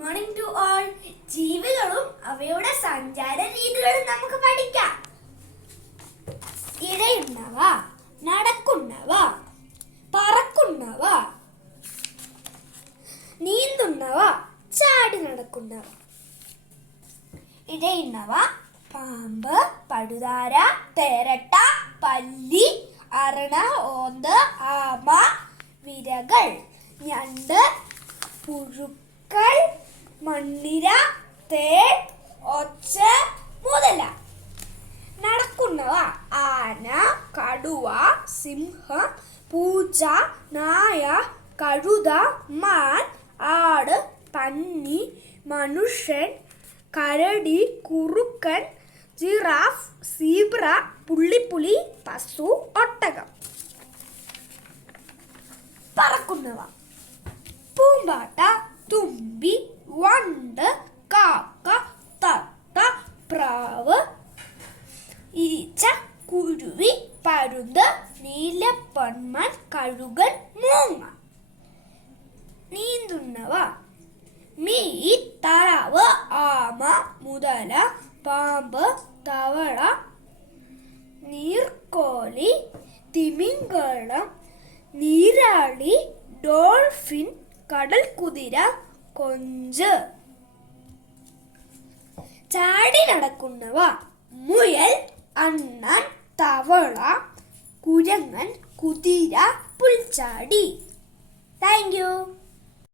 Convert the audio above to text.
Morning to all ജീവികളും അവയുടെ സഞ്ചാര രീതികളും നമുക്ക് പഠിക്കാം. ഇഴയുന്നവ നടക്കുന്നവ പറക്കുന്നവ നീന്തുന്നവ ചാടി നടക്കുന്നവ. ഇടയുന്നവ പാമ്പ് പടുതാര തേരട്ട പല്ലി അരണ ഓന്ത് ആമ വിരകൾ ഞണ്ട് പുഴുക്കൾ മണ്ണിര തേൻ ഒച്ച മുതല. നടക്കുന്നവ ആന കടുവ സിംഹം പൂച്ച നായ കഴുത മാൻ ആട് പന്നി മനുഷ്യൻ കരടി കുറുക്കൻ ജിറാഫ് സീബ്ര പുള്ളിപ്പുലി പശു ഒട്ടകം. പറക്കുന്നവ ഈച്ച കുരുവി പരുന്ത് നീലപ്പൊന്മാൻ കഴുകൻ മൂങ്ങ. നീന്തുന്നവ. മീൻ താറാവ് ആമ മുതല പാമ്പ് തവള നീർക്കോലി തിമിംഗളം നീരാളി ഡോൾഫിൻ കടൽ കുതിര കൊഞ്ച്. ചാടി നടക്കുന്നവ. മുയൽ അണ്ണൻ തവള കുരങ്ങൻ കുതിര പുൽച്ചാടി. Thank you